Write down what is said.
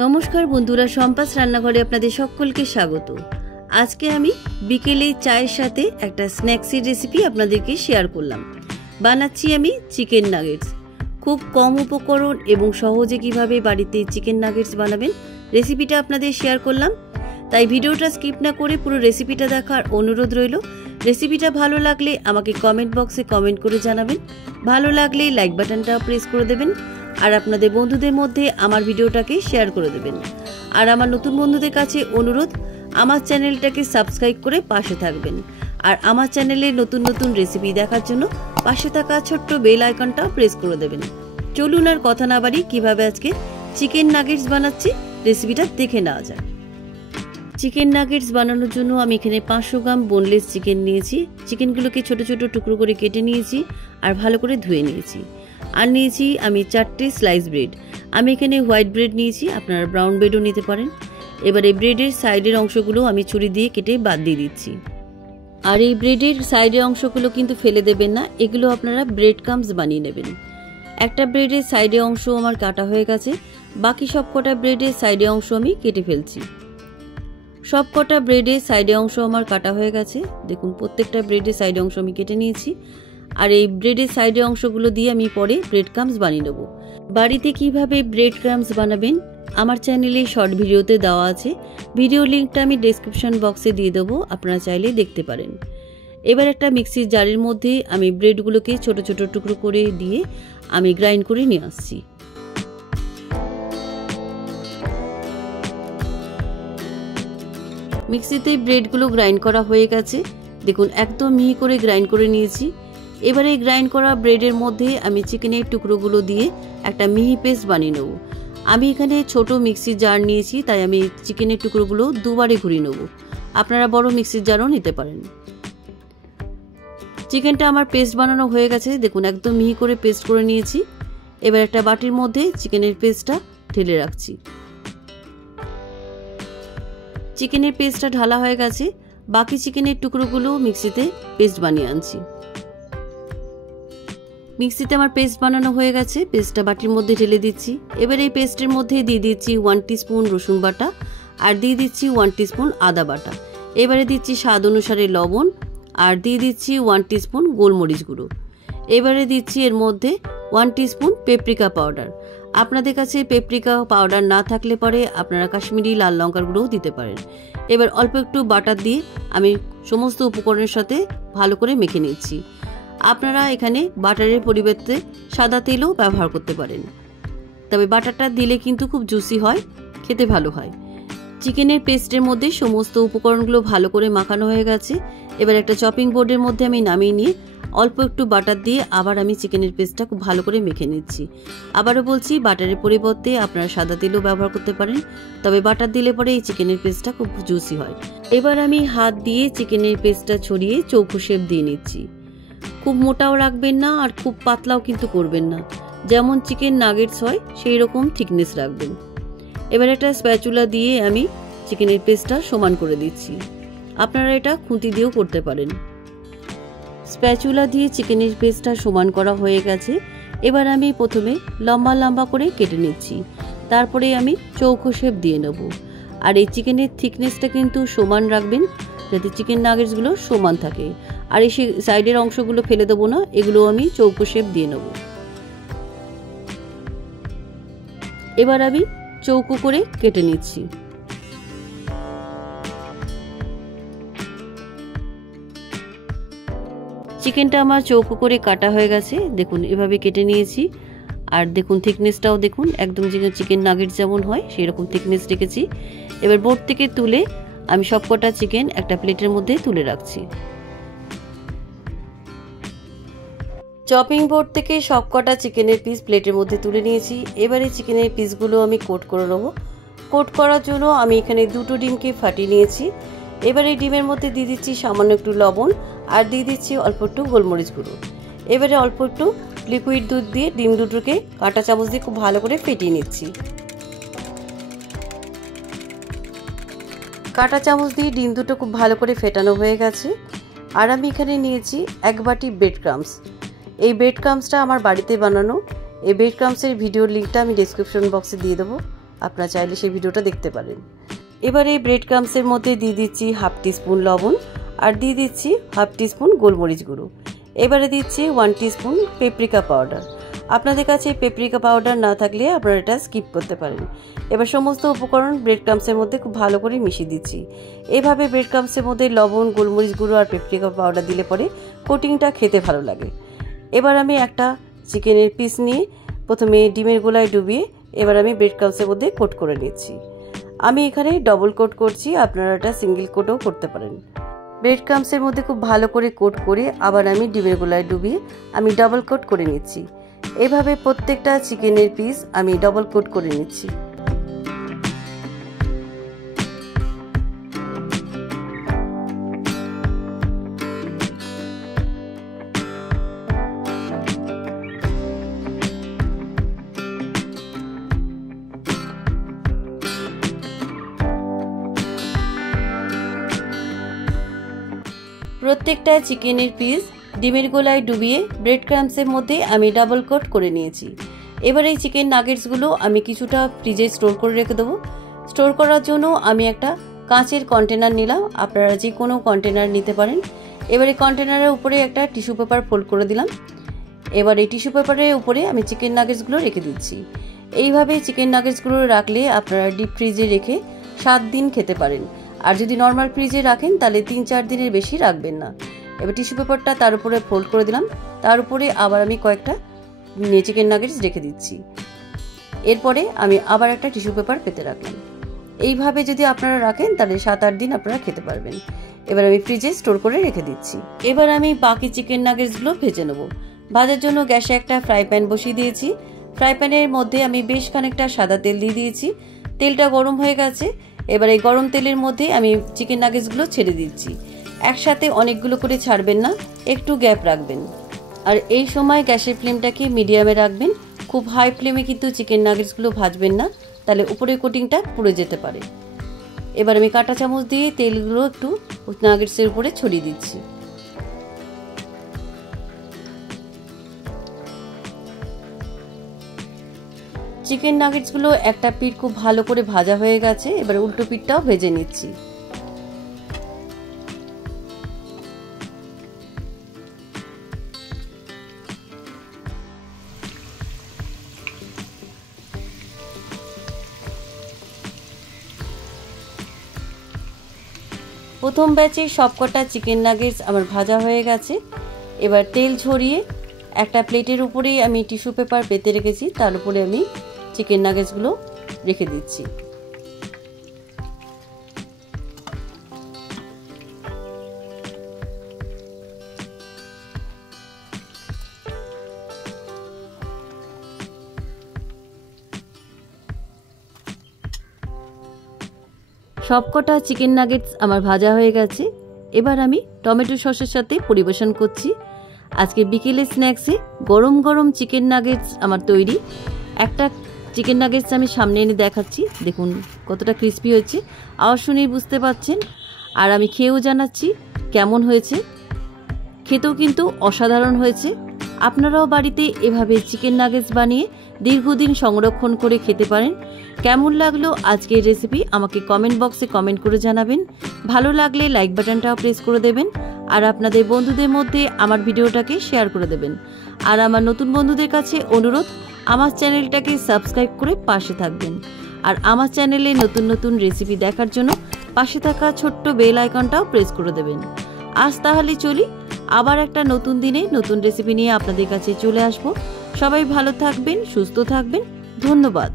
নমস্কার বন্ধুরা, সম্পাস রান্নাঘরে আপনাদের সকলকে স্বাগত। আজকে আমি বিকেলে চায়ের সাথে একটা স্ন্যাক্সের রেসিপি আপনাদেরকে শেয়ার করলাম। বানাচ্ছি আমি চিকেন নাগেটস। খুব কম উপকরণ এবং সহজে কিভাবে বাড়িতে চিকেন নাগেটস বানাবেন রেসিপিটা আপনাদের শেয়ার করলাম। তাই ভিডিওটা স্কিপ না করে পুরো রেসিপিটা দেখার অনুরোধ রইল। রেসিপিটা ভালো লাগলে আমাকে কমেন্ট বক্সে কমেন্ট করে জানাবেন। ভালো লাগলে লাইক বাটনটা প্রেস করে দেবেন আর আপনাদের বন্ধুদের মধ্যে আমার ভিডিওটাকে শেয়ার করে দেবেন। আর আমার নতুন বন্ধুদের কাছে অনুরোধ, আমার চ্যানেলটাকে সাবস্ক্রাইব করে পাশে থাকবেন। আর আমার চ্যানেলে নতুন নতুন রেসিপি দেখার জন্য পাশে থাকা ছোট্ট বেল আইকনটা প্রেস করে দেবেন। চলুন আর কথা না বাড়ি কিভাবে আজকে চিকেন নাগেটস বানাচ্ছি রেসিপিটা দেখে নেওয়া যাক। চিকেন নাগেটস বানানোর জন্য আমি এখানে 500 গ্রাম বোনলেস চিকেন নিয়েছি। চিকেনগুলোকে ছোট ছোট টুকরো করে কেটে নিয়েছি আর ভালো করে ধুয়ে নিয়েছি। আর নিয়েছি আমি 4টে স্লাইস ব্রেড। আমি এখানে হোয়াইট ব্রেড নিয়েছি, আপনারা ব্রাউন ব্রেডও নিতে পারেন। এবার এই ব্রেডের সাইডের অংশগুলো আমি ছুরি দিয়ে কেটে বাদ দিয়ে দিচ্ছি। আর এই ব্রেডের সাইডের অংশগুলো কিন্তু ফেলে দেবেন না, এগুলো আপনারা ব্রেড ক্রাম্বস বানিয়ে নেবেন। একটা ব্রেডের সাইডের অংশ আমার কাটা হয়ে গেছে, বাকি সব কটা ব্রেডের সাইডের অংশ আমি কেটে ফেলছি। সব কটা ব্রেডের সাইডের অংশ আমার কাটা হয়ে গেছে। দেখুন, প্রত্যেকটা ব্রেডের সাইডের অংশ আমি কেটে নিয়েছি। আর এই ব্রেডের সাইডের অংশগুলো দিয়ে আমি পরে ব্রেড ক্রাম্বস বানিয়ে নেব। বাড়িতে কিভাবে ব্রেড ক্রাম্বস বানাবেন আমার চ্যানেলে শর্ট ভিডিওতে দেওয়া আছে। ভিডিও লিঙ্কটা আমি ডেসক্রিপশন বক্সে দিয়ে দেবো, আপনারা চাইলে দেখতে পারেন। এবার একটা মিক্সির জারের মধ্যে আমি ব্রেডগুলোকে ছোট ছোট টুকরো করে দিয়ে আমি গ্রাইন্ড করে নিয়ে আসছি। মিক্সিতে ব্রেডগুলো গ্রাইন্ড করা হয়ে গেছে। দেখুন, একদম মিহি করে গ্রাইন্ড করে নিয়েছি। এবারে গ্রাইন্ড করা ব্রেডের মধ্যে আমি চিকেনের টুকরোগুলো দিয়ে একটা মিহি পেস্ট বানিয়ে নেব। আমি এখানে ছোট মিক্সির জার নিয়েছি, তাই আমি চিকেনের টুকরোগুলো দুবারে ঘুরিয়ে নেব। আপনারা বড় মিক্সির জারও নিতে পারেন। চিকেনটা আমার পেস্ট বানানো হয়ে গেছে। দেখুন, একদম মিহি করে পেস্ট করে নিয়েছি। এবার একটা বাটির মধ্যে চিকেনের পেস্টটা ঢেলে রাখছি। চিকেনের পেস্টটা ঢালা হয়ে গেছে, বাকি চিকেনের টুকরোগুলো মিক্সিতে পেস্ট বানিয়ে আনছি। মিক্সিতে আমার পেস্ট বানানো হয়ে গেছে, পেস্টটা বাটির মধ্যে ঢেলে দিচ্ছি। এবার এই পেস্টের মধ্যে দিয়ে দিচ্ছি 1 টিস্পুন রসুন বাটা আর দিয়ে দিচ্ছি 1 টিস্পুন আদা বাটা। এবারে দিচ্ছি স্বাদ অনুসারে লবণ আর দিয়ে দিচ্ছি 1 টিস্পুন গোলমরিচ গুঁড়ো। এবারে দিচ্ছি এর মধ্যে 1 টিস্পুন পেপরিকা পাউডার। আপনাদের কাছে পেপরিকা পাউডার না থাকলে পরে আপনারা কাশ্মীরি লাল লঙ্কার গুঁড়োও দিতে পারেন। এবার অল্প একটু বাটার দিয়ে আমি সমস্ত উপকরণের সাথে ভালো করে মেখে নিচ্ছি। আপনারা এখানে বাটারের পরিবর্তে সাদা তেলও ব্যবহার করতে পারেন, তবে বাটারটা দিলে কিন্তু খুব জুসি হয়, খেতে ভালো হয়। চিকেনের পেস্টের মধ্যে সমস্ত উপকরণগুলো ভালো করে মাখানো হয়ে গেছে। এবার একটা চপিং বোর্ডের মধ্যে আমি নামিয়ে নিয়ে অল্প একটু বাটার দিয়ে আবার আমি চিকেনের পেস্টটা খুব ভালো করে মেখে নিচ্ছি। আবারও বলছি, বাটারের পরিবর্তে আপনারা সাদা তেলও ব্যবহার করতে পারেন, তবে বাটার দিলে পরে এই চিকেনের পেস্টটা খুব জুসি হয়। এবার আমি হাত দিয়ে চিকেনের পেস্টটা ছড়িয়ে চৌকো শেপ দিয়ে নিচ্ছি। খুব মোটাও রাখবেন না আর খুব পাতলাও কিন্তু করবেন না, যেমন চিকেন নাগেটস হয় সেই রকম থিকনেস রাখবেন। এবার একটা স্প্যাচুলা দিয়ে আমি চিকেনের পেস্টটা সমান করে দিচ্ছি। আপনারা এটা খুন্তি দিয়েও করতে পারেন। স্প্যাচুলা দিয়ে চিকেনের পেস্টটা সমান করা হয়ে গেছে। এবার আমি প্রথমে লম্বা লম্বা করে কেটে নিচ্ছি, তারপরে আমি চৌকো শেপ দিয়ে নেব। আর এই চিকেনের থিকনেসটা কিন্তু সমান রাখবেন, যাতে চিকেন নাগেটসগুলো সমান থাকে। আর এই সাইডের অংশগুলো ফেলে দেবো না, এগুলো আমি চৌকো শেপ দিয়ে নেব। এবার আমি চৌকো করে কেটে নিচ্ছি। চিকেনটা আমার চৌকো করে কাটা হয়ে গেছে। দেখুন, এভাবে কেটে নিয়েছি। আর দেখুন, থিকনেসটাও দেখুন, একদম চিকেন নাগেটস যেমন হয় সেই রকম থিকনেস রেখেছি। এবার বোর্ড থেকে তুলে আমি সবকটা চিকেন একটা প্লেটের মধ্যে তুলে রাখছি। চপিং বোর্ড থেকে সবকটা চিকেনের পিস প্লেটের মধ্যে তুলে নিয়েছি। এবারে চিকেনের পিসগুলো আমি কোট করে নেব। কোট করার জন্য আমি এখানে 2টো ডিমকে ফাটিয়ে নিয়েছি। এবারে ডিমের মধ্যে দিয়ে দিচ্ছি সামান্য একটু লবণ আর দিয়ে দিচ্ছি অল্প একটু গোলমরিচ গুঁড়ো। এবারে অল্প একটু লিকুইড দুধ দিয়ে ডিম দুটোকে কাঁটা চামচ দিয়ে খুব ভালো করে ফেটিয়ে নিচ্ছি। কাঁটা চামচ দিয়ে ডিম দুটো খুব ভালো করে ফেটানো হয়ে গেছে। আর আমি এখানে নিয়েছি 1 বাটি ব্রেড ক্রাম্বস। এই ব্রেড ক্রাম্বসটা আমার বাড়িতে বানানো। এই ব্রেড ক্রাম্বসের ভিডিওর লিঙ্কটা আমি ডেসক্রিপশন বক্সে দিয়ে দেবো, আপনারা চাইলে সেই ভিডিওটা দেখতে পারেন। এবারে ব্রেড ক্রাম্বসের মধ্যে দিয়ে দিচ্ছি হাফ টিস্পুন লবণ আর দিয়ে দিচ্ছি হাফ টিস্পুন গোলমরিচ গুঁড়ো। এবারে দিচ্ছি 1 টিস্পুন পেপরিকা পাউডার। আপনাদের কাছে পেপরিকা পাউডার না থাকলে আপনারা এটা স্কিপ করতে পারেন। এবার সমস্ত উপকরণ ব্রেড ক্রাম্বসের মধ্যে খুব ভালো করে মিশিয়ে দিচ্ছি। এভাবে ব্রেড ক্রাম্বসের মধ্যে লবণ, গোলমরিচ গুঁড়ো আর পেপরিকা পাউডার দিলে পরে কোটিংটা খেতে ভালো লাগে। এবার আমি একটা চিকেনের পিস নিয়ে প্রথমে ডিমের গোলায় ডুবিয়ে এবার আমি ব্রেড ক্রাম্বসের মধ্যে কোট করে নিচ্ছি। আমি এখানে ডবল কোট করছি, আপনারা এটা সিঙ্গেল কোটও করতে পারেন। ব্রেড ক্রাম্বসের মধ্যে খুব ভালো করে কোট করে আবার আমি ডিমের গোলায় ডুবিয়ে আমি ডবল কোট করে নিচ্ছি। এভাবে প্রত্যেকটা চিকেনের পিস আমি ডবল কোট করে নিচ্ছি। প্রত্যেকটা চিকেনের পিস ডিমের গোলায় ডুবিয়ে ব্রেড ক্রাম্বসের মধ্যে আমি ডাবল কোট করে নিয়েছি। এবার এই চিকেন নাগেটসগুলো আমি কিছুটা ফ্রিজে স্টোর করে রেখে দেবো। স্টোর করার জন্য আমি একটা কাঁচের কন্টেনার নিলাম, আপনারা যে কোনো কন্টেনার নিতে পারেন। এবার এই কন্টেনারের উপরে একটা টিস্যু পেপার ফোল্ড করে দিলাম। এবার এই টিস্যু পেপারের উপরে আমি চিকেন নাগেটসগুলো রেখে দিচ্ছি। এইভাবে চিকেন নাগেটসগুলো রাখলে আপনারা ডিপ ফ্রিজে রেখে 7 দিন খেতে পারেন। আর যদি নর্মাল ফ্রিজে রাখেন তাহলে 3-4 দিনের বেশি রাখবেন না। এবার টিস্যু পেপারটা তার উপরে ফোল্ড করে দিলাম, তার উপরে আবার আমি কয়েকটা চিকেন নাগেটস রেখে দিচ্ছি। এরপরে আমি আবার একটা টিস্যু পেপার পেতে রাখলাম। এইভাবে যদি আপনারা রাখেন তাহলে 7-8 দিন আপনারা খেতে পারবেন। এবার আমি ফ্রিজে স্টোর করে রেখে দিচ্ছি। এবার আমি বাকি চিকেন নাগেটসগুলো ভেজে নেব। ভাজার জন্য গ্যাসে একটা ফ্রাই প্যান বসিয়ে দিয়েছি। ফ্রাই প্যানের মধ্যে আমি বেশ খানিকটা সাদা তেল দিয়ে দিয়েছি। তেলটা গরম হয়ে গেছে। এবার এই গরম তেলের মধ্যে আমি চিকেন নাগেটসগুলো ছেড়ে দিচ্ছি। একসাথে অনেকগুলো করে ছাড়বেন না, একটু গ্যাপ রাখবেন। আর এই সময় গ্যাসের ফ্লেমটাকে মিডিয়ামে রাখবেন, খুব হাই ফ্লেমে কিন্তু চিকেন নাগেটসগুলো ভাজবেন না, তাহলে উপরের কোটিংটা পুড়ে যেতে পারে। এবার আমি কাঁটা চামচ দিয়ে তেলগুলো একটু নাগেটসের উপরে ছড়িয়ে দিচ্ছি। চিকেন নাগেটসগুলো একটা পিঠ খুব ভালো করে ভাজা হয়ে গেছে। এবার উল্টো পিঠটাও ভেজে নিচ্ছি। প্রথম ব্যাচে সবকটা চিকেন নাগেটস আমার ভাজা হয়ে গেছে। এবার তেল ঝরিয়ে একটা প্লেটের উপরে আমি টিস্যু পেপার পেতে রেখেছি, তার উপরে আমি চিকেন নাগেটসগুলো রেখে দিচ্ছি। সবকটা চিকেন নাগেটস আমার ভাজা হয়ে গেছে। এবার আমি টমেটো সসের সাথে পরিবেশন করছি। আজকে বিকেলের স্ন্যাক্সে গরম গরম চিকেন নাগেটস আমার তৈরি। একটা চিকেন নাগেটস আমি সামনে এনে দেখাচ্ছি, দেখুন কতটা ক্রিস্পি হয়েছে, আওয়াজ শুনেই বুঝতে পারছেন। আর আমি খেয়েও জানাচ্ছি কেমন হয়েছে। খেতেও কিন্তু অসাধারণ হয়েছে। আপনারাও বাড়িতে এভাবে চিকেন নাগেটস বানিয়ে দীর্ঘদিন সংরক্ষণ করে খেতে পারেন। কেমন লাগলো আজকের রেসিপি আমাকে কমেন্ট বক্সে কমেন্ট করে জানাবেন। ভালো লাগলে লাইক বাটনটাও প্রেস করে দেবেন। আর আপনাদের বন্ধুদের মধ্যে আমার ভিডিওটাকে শেয়ার করে দেবেন। আর আমার নতুন বন্ধুদের কাছে অনুরোধ, আমার চ্যানেলটাকে সাবস্ক্রাইব করে পাশে থাকবেন। আর আমার চ্যানেলে নতুন নতুন রেসিপি দেখার জন্য পাশে থাকা ছোট্ট বেল আইকনটাও প্রেস করে দেবেন। আজ তাহলে চলি, আবার একটা নতুন দিনে নতুন রেসিপি নিয়ে আপনাদের কাছে চলে আসব। সবাই ভালো থাকবেন, সুস্থ থাকবেন। ধন্যবাদ।